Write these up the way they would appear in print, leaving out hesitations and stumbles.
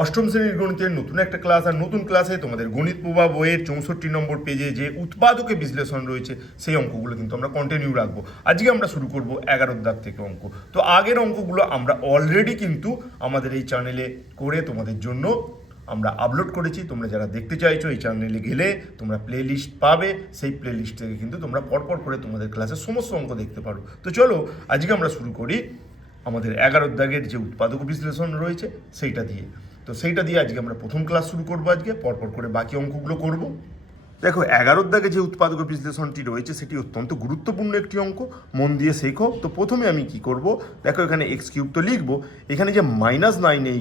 অষ্টম শ্রেণীর গণিতের নতুন একটা ক্লাস। আর নতুন ক্লাসে তোমাদের গণিত প্রভা বইয়ের 64 নম্বর পেজে যে উৎপাদকে বিশ্লেষণ রয়েছে সেই অঙ্কগুলো কিন্তু আমরা কন্টিনিউ রাখবো। আজকে আমরা শুরু করব 11 দাগ থেকে অঙ্ক। তো আগের অঙ্কগুলো আমরা অলরেডি কিন্তু আমাদের এই চ্যানেলে করে তোমাদের জন্য আমরা আপলোড করেছি। তোমরা যারা দেখতে চাইছো এই চ্যানেলে গেলে তোমরা প্লে লিস্ট পাবে, সেই প্লে লিস্ট থেকে কিন্তু তোমরা পরপর করে তোমাদের ক্লাসের সমস্ত অঙ্ক দেখতে পারো। তো চলো আজকে আমরা শুরু করি আমাদের 11 দাগের যে উৎপাদক বিশ্লেষণ রয়েছে সেইটা দিয়ে। তো সেইটা দিয়ে আজকে আমরা প্রথম ক্লাস শুরু করবো। আজকে পরপর করে বাকি অঙ্কগুলো করব। দেখো 11 দাগে যে উৎপাদক বিশ্লেষণটি রয়েছে সেটি অত্যন্ত গুরুত্বপূর্ণ একটি অঙ্ক, মন দিয়ে শেখো। তো প্রথমে আমি কি করব, দেখো এখানে এক্স কিউব তো লিখবো, এখানে যে -9 এই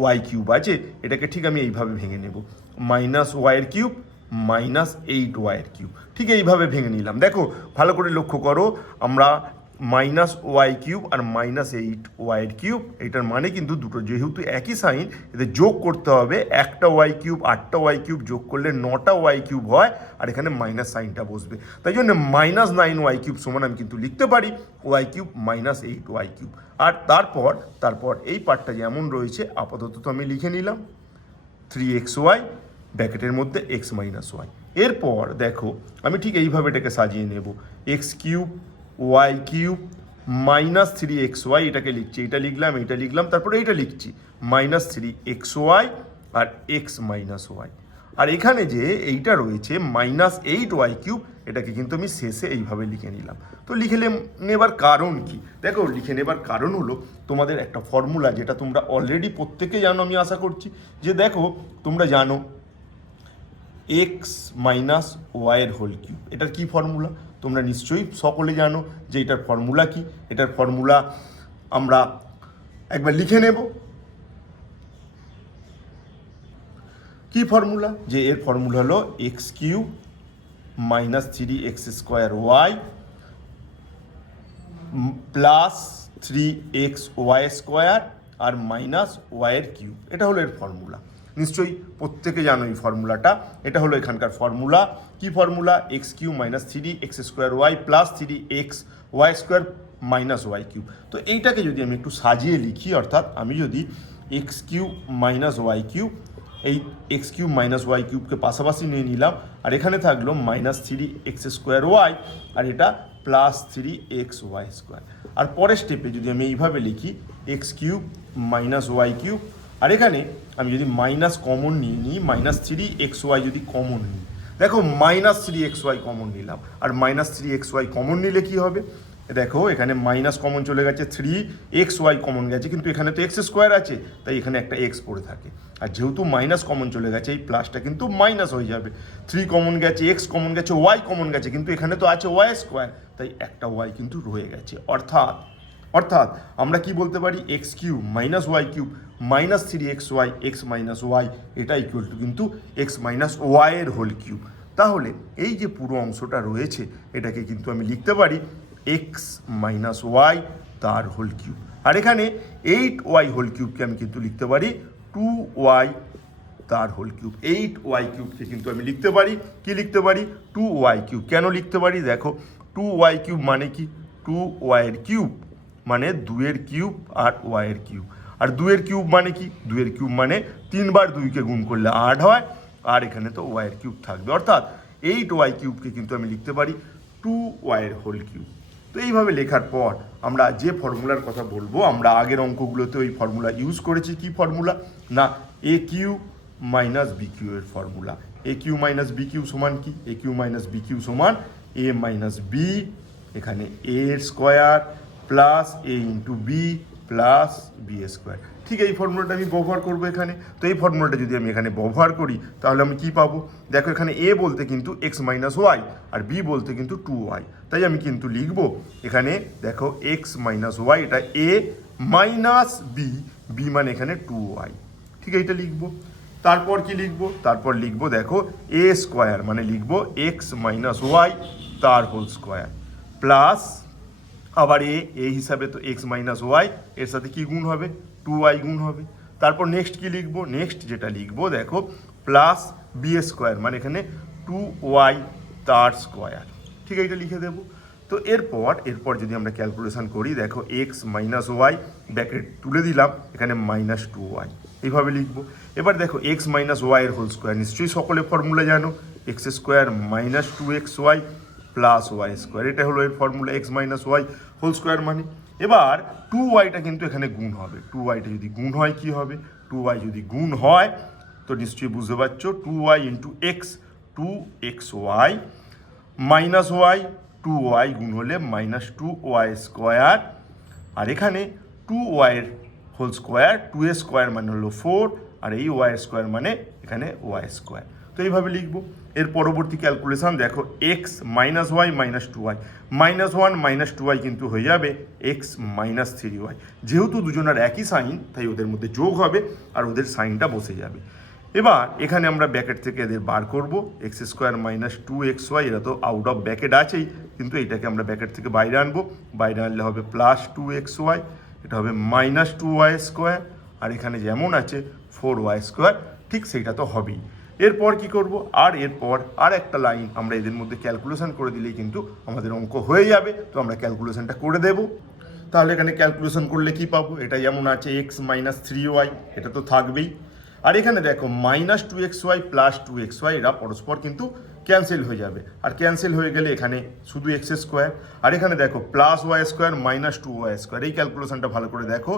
ওয়াই কিউব আছে এটাকে ঠিক আমি এইভাবে ভেঙে নেব, -y কিউব -8 ওয়াইয়ের কিউব, ঠিক এইভাবে ভেঙে নিলাম। দেখো ভালো করে লক্ষ্য করো, আমরা -y কিউব আর -8 ওয়াইয়ের কিউব, এটার মানে কিন্তু দুটো যেহেতু একই সাইন, এদের যোগ করতে হবে। একটা ওয়াই কিউব 8টা ওয়াই কিউব যোগ করলে 9টা ওয়াই কিউব হয়, আর এখানে মাইনাস সাইনটা বসবে। তাই জন্য -9 ওয়াই কিউব সমান আমি কিন্তু লিখতে পারি ওয়াই কিউব -8 ওয়াই কিউব। আর তারপর এই পার্টটা যেমন রয়েছে আপাতত তো আমি লিখে নিলাম 3xy ব্র্যাকেটের মধ্যে x - y। এরপর দেখো আমি ঠিক এইভাবে এটাকে সাজিয়ে নেব, x cube Y cube -3xy, এটাকে লিখছি, এটা লিখলাম, এইটা লিখলাম, তারপরে এইটা লিখছি -3xy আর x - y। আর এখানে যে এইটা রয়েছে -8 ওয়াই কিউব, এটাকে কিন্তু আমি শেষে এইভাবে লিখে নিলাম। তো লিখে নেবার কারণ কি? দেখো লিখে নেবার কারণ হলো তোমাদের একটা ফর্মুলা, যেটা তোমরা অলরেডি প্রত্যেকে জানো, আমি আশা করছি যে দেখো তোমরা জানো x - ওয়াইয়ের হোল কিউব, এটার কি ফর্মুলা তোমরা নিশ্চয়ই সকলে জানো যে এটার ফর্মুলা কি। এটার ফর্মুলা আমরা একবার লিখে নেব। কি ফর্মুলা? যে এর ফর্মুলা হলো x cube -3x² plus 3xy² আর -y কিউব, এটা হলো এর ফর্মুলা। নিশ্চয়ই প্রত্যেকে জানো এই ফর্মুলাটা, এটা হলো এখানকার ফর্মুলা। কি formula? x cube -3x² plus 3xy² -y cube. তো এইটাকে যদি আমি একটু সাজিয়ে লিখি, অর্থাৎ আমি যদি x কিউব -y কিউব, এই x কিউব -y কিউবকে পাশাপাশি নিয়ে নিলাম, আর এখানে থাকলো -3x² আর এটা +3xy²। আর পরের স্টেপে যদি আমি এইভাবে লিখি x কিউব -y কিউব, আর এখানে আমি যদি মাইনাস কমন নিয়ে নিই, -3xy যদি কমন নিই, দেখো -3xy কমন নিলাম, আর -3xy কমন নিলে কি হবে? দেখো এখানে মাইনাস কমন চলে গেছে, 3xy কমন গেছে, কিন্তু এখানে তো x² আছে, তাই এখানে একটা x পড়ে থাকে। আর যেহেতু মাইনাস কমন চলে গেছে, এই প্লাসটা কিন্তু মাইনাস হয়ে যাবে। 3 কমন গেছে, x কমন গেছে, y কমন গেছে, কিন্তু এখানে তো আছে y², তাই একটা y কিন্তু রয়ে গেছে। অর্থাৎ আমরা কি বলতে পারি? x cube -y cube -3xy x - y, এটা ইকুয়াল টু কিন্তু x - y এর হোল কিউব। তাহলে এই যে পুরো অংশটা রয়েছে এটাকে কিন্তু আমি লিখতে পারি x - y তার হোল কিউব। আর এখানে 8y হোল কিউবকে আমি কিন্তু লিখতে পারি 2y তার হোল কিউব। 8y কিউবকে কিন্তু আমি লিখতে পারি, কি লিখতে পারি? 2y cube. কেন লিখতে পারি? দেখো 2y কিউব মানে কি? 2y এর কিউব মানে 2 এর কিউব আর y এর কিউব। আর 2 এর কিউব মানে কি? 2 এর কিউব মানে 3 বার 2কে গুণ করলে 8 হয়, আর এখানে তো y এর কিউব থাকবে। অর্থাৎ 8y কিউবকে কিন্তু আমি লিখতে পারি 2y এর হোল কিউব। তো এইভাবে লেখার পর আমরা যে ফর্মুলার কথা বলবো, আমরা আগের অঙ্কগুলোতে ওই ফর্মুলা ইউজ করেছি। কি ফর্মুলা? না a cube minus b cube এর formula. A cube minus b cube সমান কি? A cube minus b cube সমান এ মাইনাস বি, এখানে এ এর square plus a into b plus b square. ঠিক এই ফর্মুলাটা আমি ব্যবহার করবো এখানে। তো এই ফর্মুলাটা যদি আমি এখানে ব্যবহার করি তাহলে আমি কি পাবো? দেখো এখানে এ বলতে কিন্তু x - y আর বি বলতে কিন্তু 2y, তাই আমি কিন্তু লিখবো এখানে দেখো x - y, এটা a মাইনাস বি, বি মানে এখানে 2y, ঠিক এইটা লিখবো। তারপর কি লিখবো? তারপর লিখবো দেখো a স্কোয়ার, মানে লিখবো x - y তার হোল স্কোয়ার প্লাস আবার এ হিসাবে তো x - y, এর সাথে কি গুণ হবে? 2y গুণ হবে। তারপর নেক্সট কি লিখবো? নেক্সট যেটা লিখবো দেখো প্লাস বি স্কোয়ার, মানে এখানে 2y তার স্কোয়ার, ঠিক এইটা লিখে দেবো। তো এরপর যদি আমরা ক্যালকুলেশন করি, দেখো x - y ব্র্যাকেট তুলে দিলাম, এখানে -2y এইভাবে লিখবো। এবার দেখো এক্স মাইনাস ওয়াই এর হোল স্কোয়ার, নিশ্চয়ই সকলে ফর্মুলা জানো, x square minus 2xy plus y square, এটা হলো এর formula, x minus y whole square মানে। এবার 2yটা কিন্তু এখানে গুণ হবে, 2yটা যদি গুণ হয় কি হবে, 2y যদি গুণ হয় তো নিশ্চয়ই বুঝতে পারছো 2y into x, 2xy minus Y, 2y গুণ হলে মাইনাস 2y স্কোয়ার, আর এখানে 2y এর হোল স্কোয়ার, 2a স্কোয়ার মানে হলো 4, আর এই ওয়াই স্কোয়ার মানে এখানে ওয়াই স্কোয়ার। তো এইভাবে লিখবো। এর পরবর্তী ক্যালকুলেশন দেখো, x minus y minus 2y, minus 1 minus 2y কিন্তু হয়ে যাবে এক্স মাইনাস 3y। যেহেতু দুজনের একই সাইন তাই ওদের মধ্যে যোগ হবে আর ওদের সাইনটা বসে যাবে। এবার এখানে আমরা ব্যাকেট থেকে এদের বার করব, এক্স স্কোয়ার মাইনাস 2xy, এরা তো আউট অফ ব্যাকেট আছেই, কিন্তু এইটাকে আমরা ব্যাকেট থেকে বাইরে আনবো, বাইরে আনলে হবে প্লাস 2xy, এটা হবে মাইনাস 2y স্কোয়ার, আর এখানে যেমন আছে 4y স্কোয়ার, ঠিক সেইটা তো হবেই। এরপর কি করব, আর এরপর আর একটা লাইন আমরা এদের মধ্যে ক্যালকুলেশন করে দিলেই কিন্তু আমাদের অঙ্ক হয়ে যাবে। তো আমরা ক্যালকুলেশনটা করে দেব। তাহলে এখানে ক্যালকুলেশন করলে কি পাবো, এটা যেমন আছে এক্স মাইনাস 3y, এটা তো থাকবেই। আর এখানে দেখো মাইনাস 2xy প্লাস 2xy, এরা পরস্পর কিন্তু ক্যান্সেল হয়ে যাবে, আর ক্যান্সেল হয়ে গেলে এখানে শুধু এক্স স্কোয়ার, আর এখানে দেখো plus y square minus 2y square, এই ক্যালকুলেশনটা ভালো করে দেখো,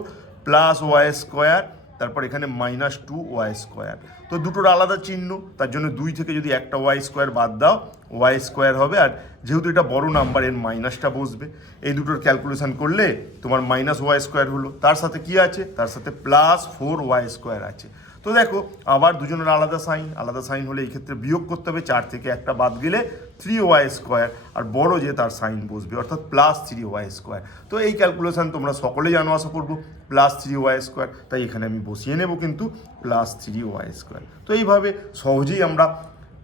প্লাস ওয়াই স্কোয়ার তারপর এখানে মাইনাস 2y স্কোয়ার, তো দুটোর আলাদা চিহ্ন, তার জন্য 2 থেকে যদি একটা ওয়াই স্কোয়ার বাদ দাও ওয়াই স্কোয়ার হবে, আর যেহেতু এটা বড় নাম্বার এর মাইনাসটা বসবে। এই দুটোর ক্যালকুলেশন করলে তোমার মাইনাস ওয়াই স্কোয়ার হলো, তার সাথে কি আছে, তার সাথে প্লাস 4y স্কোয়ার আছে। তো দেখো আবার দুজনের আলাদা সাইন হলে এই ক্ষেত্রে বিয়োগ করতে হবে, 4 থেকে একটা বাদ গেলে 3y স্কোয়ার, আর বড় যে তার সাইন বসবে অর্থাৎ প্লাস 3y স্কোয়ার। তো এই ক্যালকুলেশন তোমরা সকলেই জানো আশা করবো, প্লাস 3y স্কোয়ার, তাই এখানে আমি বসিয়ে নেব কিন্তু প্লাস 3y স্কোয়ার। তো এইভাবে সহজেই আমরা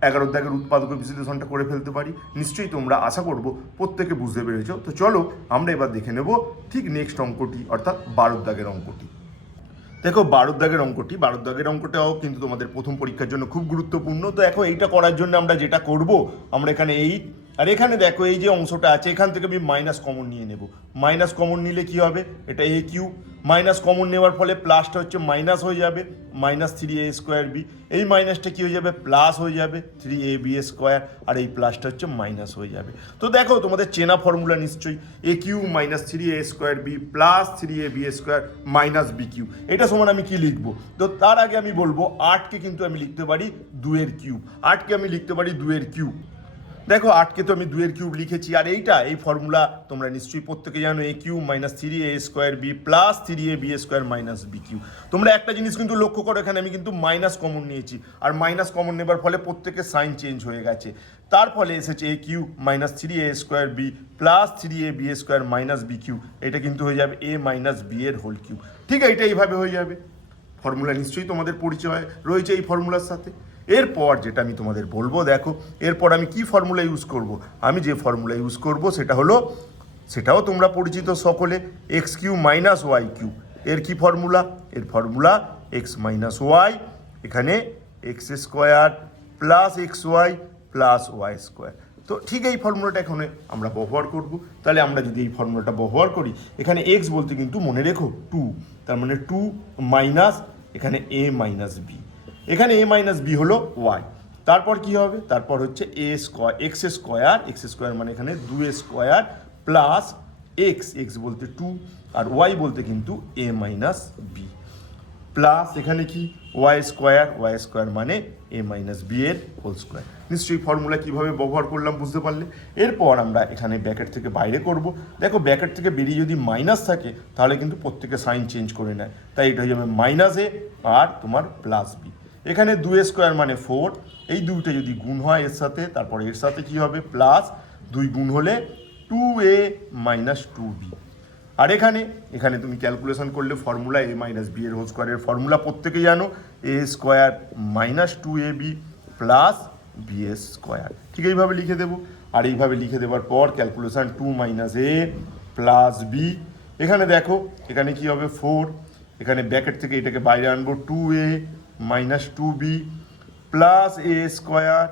11 দাগের উৎপাদক বিশ্লেষণটা করে ফেলতে পারি। নিশ্চয়ই তোমরা আশা করব প্রত্যেকে বুঝতে পেরেছো। তো চলো আমরা এবার দেখে নেব ঠিক নেক্সট অঙ্কটি, অর্থাৎ 12 দাগের অঙ্কটি। দেখো 12 দাগের অঙ্কটাও কিন্তু তোমাদের প্রথম পরীক্ষার জন্য খুব গুরুত্বপূর্ণ। তো দেখো এইটা করার জন্য আমরা যেটা করব, আমরা এখানে আর এখানে দেখো এই যে অংশটা আছে এখান থেকে আমি মাইনাস কমন নিয়ে নেব, মাইনাস কমন নিলে কি হবে, এটা এ কিউ, মাইনাস কমন নেওয়ার ফলে প্লাসটা হচ্ছে মাইনাস হয়ে যাবে, মাইনাস 3a স্কোয়ার বি, এই মাইনাসটা কি হয়ে যাবে, প্লাস হয়ে যাবে 3ab স্কোয়ার, আর এই প্লাসটা হচ্ছে মাইনাস হয়ে যাবে। তো দেখো তোমাদের চেনা ফর্মুলা নিশ্চয়ই, a cube minus 3a square b plus 3ab square minus b cube, এটা সমান আমি কি লিখবো। তো তার আগে আমি বলবো 8কে কিন্তু আমি লিখতে পারি 2 এর কিউব, 8কে আমি লিখতে পারি 2 এর কিউব। দেখো 8কে তো আমি 2 এর কিউব লিখেছি, আর এই ফর্মুলা তোমরা নিশ্চয়ই প্রত্যেকে জানো, a cube minus 3a square b plus 3ab square minus b cube. তোমরা একটা জিনিস কিন্তু লক্ষ্য করো, এখানে আমি কিন্তু মাইনাস কমন নিয়েছি, আর মাইনাস কমন নেবার ফলে প্রত্যেকের সাইন চেঞ্জ হয়ে গেছে, তার ফলে এসেছে a cube minus 3a square b plus 3ab square minus b cube, এটা কিন্তু হয়ে যাবে এ মাইনাস বি এর হোল কিউ। ঠিক আছে, এটা এইভাবে হয়ে যাবে। ফর্মুলা নিশ্চয়ই তোমাদের পরিচয় রয়েছে এই ফর্মুলার সাথে। এরপর যেটা আমি তোমাদের বলবো, দেখো এরপর আমি কি ফর্মুলা ইউজ করব, আমি যে ফর্মুলা ইউজ করব সেটা হলো, সেটাও তোমরা পরিচিত সকলে, x cube minus y cube. এর কি ফর্মুলা, এর ফর্মুলা এক্স মাইনাস ওয়াই, এখানে x square plus x y plus y square. তো ঠিক এই ফর্মুলাটা এখানে আমরা ব্যবহার করব। তাহলে আমরা যদি এই ফর্মুলাটা ব্যবহার করি, এখানে এক্স বলতে কিন্তু মনে রেখো 2, তার মানে 2 মাইনাস এখানে এ মাইনাস বি, এখানে এ মাইনাস বি হলো ওয়াই, তারপর কি হবে, তারপর হচ্ছে এক্স স্কোয়ার মানে এখানে 2 স্কোয়ার প্লাস এক্স বলতে 2, আর ওয়াই বলতে কিন্তু এ মাইনাস বি, প্লাস এখানে কি ওয়াই স্কোয়ার মানে এ মাইনাস বি এর হোল স্কোয়ার। নিশ্চয়ই ফর্মুলা কিভাবে ব্যবহার করলাম বুঝতে পারলে। এরপর আমরা এখানে ব্র্যাকেট থেকে বাইরে করব। দেখো ব্র্যাকেট থেকে বেরিয়ে যদি মাইনাস থাকে তাহলে কিন্তু প্রত্যেকে সাইন চেঞ্জ করে নেয়, তাই এটা হয়ে যাবে মাইনাস এ আর তোমার প্লাস বি। এখানে 2 স্কোয়ার মানে 4, এই দুইটা যদি গুণ হয় এর সাথে, তারপর এর সাথে কি হবে প্লাস 2 গুণ হলে 2a মাইনাস 2b। আর এখানে তুমি ক্যালকুলেশন করলে ফর্মুলা এ মাইনাস বি এর হোল স্কোয়ারের ফর্মুলা প্রত্যেকেই জানো, a square minus 2ab plus b a square. ঠিক এইভাবে লিখে দেবো, আর এইভাবে লিখে দেওয়ার পর calculation 2 minus a plus b, এখানে দেখো এখানে কি হবে 4, এখানে ব্র্যাকেট থেকে এটাকে বাইরে আনবো 2a minus 2b plus a square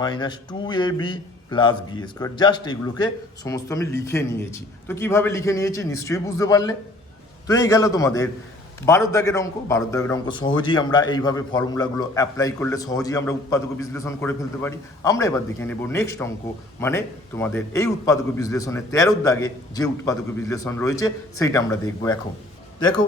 minus 2ab plus b square. Just এগুলোকে সমস্ত আমি লিখে নিয়েছি। তো কিভাবে লিখে নিয়েছি নিশ্চয়ই বুঝতে পারলে। তো এই গেল তোমাদের 12 দাগের অঙ্ক সহজেই আমরা এইভাবে ফর্মুলাগুলো অ্যাপ্লাই করলে সহজেই আমরা উৎপাদক বিশ্লেষণ করে ফেলতে পারি। আমরা এবার দেখে নেব নেক্সট অঙ্ক, মানে তোমাদের এই উৎপাদক বিশ্লেষণের 13 দাগে যে উৎপাদক বিশ্লেষণ রয়েছে সেইটা আমরা দেখব এখন। দেখো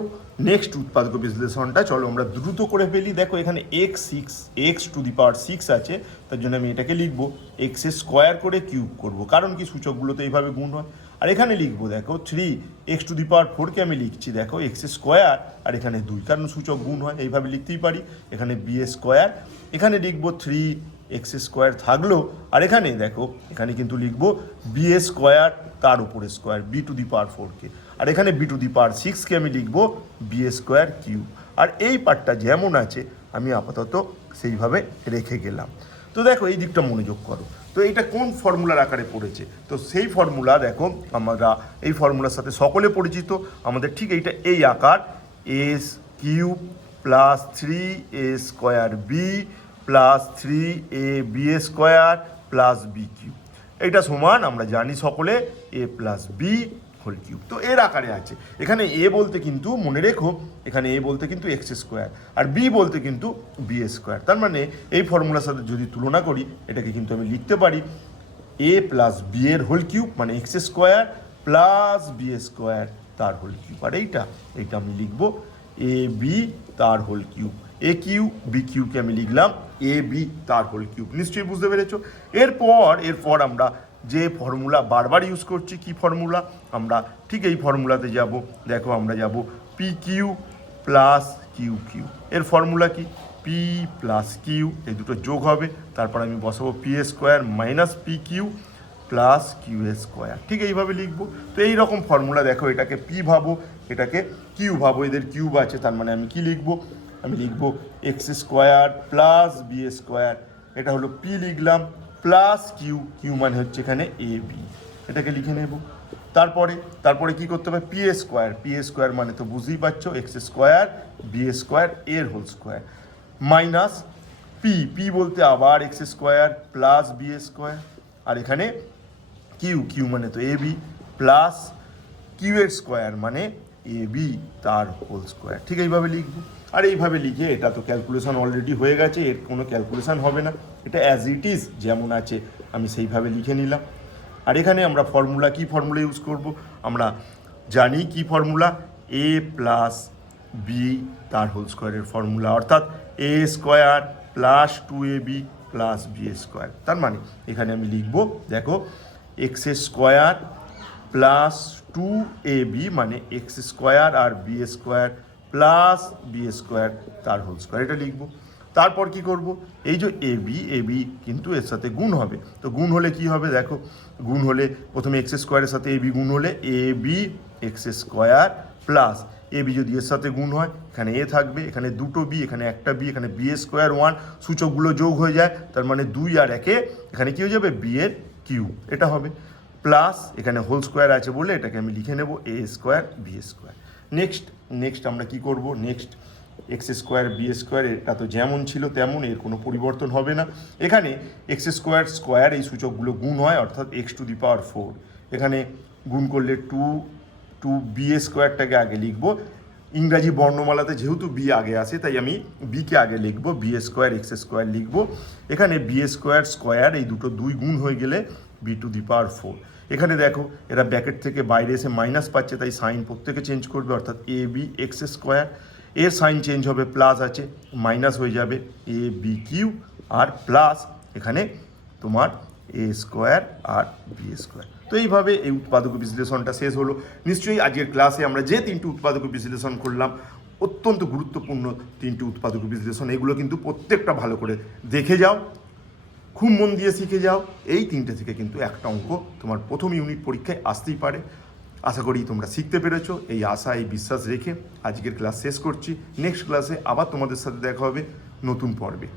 নেক্সট উৎপাদক বিশ্লেষণটা চলো আমরা দ্রুত করে ফেলি। দেখো এখানে x6 আছে, তার জন্য আমি এটাকে লিখবো x স্কোয়ার করে কিউব করব, কারণ কি সূচকগুলোতে এইভাবে গুণ হয়। আর এখানে লিখবো দেখো 3x⁴ আমি লিখছি দেখো x স্কোয়ার আর এখানে 2, কারণ সূচক গুণ হয়, এইভাবে লিখতেই পারি। এখানে b স্কোয়ার, এখানে লিখবো 3x স্কোয়ার থাকলো, আর এখানে দেখো এখানে কিন্তু লিখবো b স্কোয়ার তার উপরে স্কোয়ার b⁴কে, আর এখানে b⁶কে আমি লিখবো b স্কোয়ার কিউব। আর এই পার্টটা যেমন আছে আমি আপাতত সেইভাবে রেখে গেলাম। তো দেখো এই দিকটা মনোযোগ করো, তো এইটা কোন ফর্মুলার আকারে পড়েছে, তো সেই ফর্মুলা দেখো আমরা এই ফর্মুলার সাথে সকলে পরিচিত, আমাদের ঠিক এইটা এই আকার s³ plus 3a² b plus 3ab² plus b³ এইটা সমান আমরা জানি সকলে a plus b whole cube. তো এর আকারে আছে। এখানে এ বলতে কিন্তু মনে রেখো এখানে এ বলতে কিন্তু x স্কোয়ার আর বি বলতে কিন্তু বি স্কোয়ার, তার মানে এই ফর্মুলার সাথে যদি তুলনা করি এটাকে কিন্তু আমি লিখতে পারি a প্লাস বি এর হোল কিউব, মানে x square plus b square তার হোল কিউব। আর এইটা আমি লিখবো এ বি তার whole cube, a cube b কিউকে আমি লিখলাম এ বি তার হোল কিউব। নিশ্চয়ই বুঝতে পেরেছো। এরপর আমরা যে ফর্মুলা বারবার ইউজ করছি, কি ফর্মুলা, আমরা ঠিক এই ফর্মুলাতে যাব। দেখো আমরা যাব p Q plus q cube, এর ফর্মুলা কি পি প্লাস কিউ, এই দুটো যোগ হবে, তারপর আমি বসাবো p square minus p Q plus q square, ঠিক এইভাবে লিখবো। তো এই রকম ফর্মুলা দেখো, এটাকে পি ভাবো এটাকে কিউ ভাবো, এদের কিউব আছে, তার মানে আমি কি লিখবো, আমি লিখবো x square plus b square, এটা হলো পি লিখলাম, প্লাস কিউ মানে হচ্ছে এখানে এ বি, এটাকে লিখে নেব। তারপরে কি করতে হবে, পি স্কোয়ার মানে তো বুঝতেই পারছো এক্স স্কোয়ার বি স্কোয়ার এর হোল স্কোয়ার মাইনাস পি বলতে আবার x square plus b square, আর এখানে কিউ মানে তো এ বি প্লাস কিউ এর স্কোয়ার মানে এ বি তার হোল স্কোয়ার, ঠিক এইভাবে লিখবো। আর এইভাবে লিখে এটা তো ক্যালকুলেশন অলরেডি হয়ে গেছে, এর কোনো ক্যালকুলেশন হবে না, এটা অ্যাজ ইট ইজ যেমন আছে আমি সেইভাবে লিখে নিলাম। আর এখানে আমরা কি ফর্মুলা ইউজ করব, আমরা জানি কি ফর্মুলা, এ প্লাস বি তার হোল স্কোয়ারের ফর্মুলা, অর্থাৎ a square plus 2ab plus b square. তার মানে এখানে আমি লিখবো দেখো এক্স স্কোয়ার প্লাস 2ab মানে এক্স স্কোয়ার আর b square plus b square তার হোল স্কোয়ার, এটা লিখবো। তারপর কি করব, এই যে এ বি কিন্তু এর সাথে গুণ হবে, তো গুণ হলে কি হবে দেখো, গুণ হলে প্রথমে এক্স স্কোয়ারের সাথে এ বি গুণ হলে A B x square plus A B যদি এর সাথে গুণ হয় এখানে এ থাকবে, এখানে দুটো বি, এখানে একটা বি, এখানে বি স্কোয়ার 1, সূচকগুলো যোগ হয়ে যায়, তার মানে 2 আর 1 এখানে কি হয়ে যাবে বি এর কিউব, এটা হবে প্লাস এখানে হোল স্কোয়ার আছে বলে এটাকে আমি লিখে নেব a square b square. Next আমরা কি করব, next x square b square এটা তো যেমন ছিল তেমন, এর কোনো পরিবর্তন হবে না। এখানে এক্স স্কোয়ার এই সূচকগুলো গুণ হয়, অর্থাৎ x⁴, এখানে গুণ করলে 2 বি স্কোয়ারটাকে আগে লিখবো, ইংরাজি বর্ণমালাতে যেহেতু বি আগে আসে তাই আমি বিকে আগে লিখবো, বি স্কোয়ার এক্স স্কোয়ার লিখবো, এখানে বি স্কোয়ার এই দুটো 2 গুণ হয়ে গেলে b⁴। এখানে দেখো এরা ব্র্যাকেট থেকে বাইরে এসে মাইনাস পাচ্ছে, তাই সাইন প্রত্যেকে চেঞ্জ করবে, অর্থাৎ এ বি এক্স স্কোয়ার, এর সাইন চেঞ্জ হবে, প্লাস আছে মাইনাস হয়ে যাবে A B Q, R plus এখানে তোমার এ স্কোয়ার আর বি স্কোয়ার। তো এইভাবে এই উৎপাদক বিশ্লেষণটা শেষ হলো। নিশ্চয়ই আজকের ক্লাসে আমরা যে 3টি উৎপাদক বিশ্লেষণ করলাম, অত্যন্ত গুরুত্বপূর্ণ 3টি উৎপাদক বিশ্লেষণ, এগুলো কিন্তু প্রত্যেকটা ভালো করে দেখে যাও, খুব মন দিয়ে শিখে যাও, এই 3টে থেকে কিন্তু একটা অঙ্ক তোমার প্রথম ইউনিট পরীক্ষায় আসতেই পারে। আশা করি তোমরা শিখতে পেরেছো, এই আশা এই বিশ্বাস রেখে আজকের ক্লাস শেষ করছি। নেক্সট ক্লাসে আবার তোমাদের সাথে দেখা হবে নতুন পর্বে।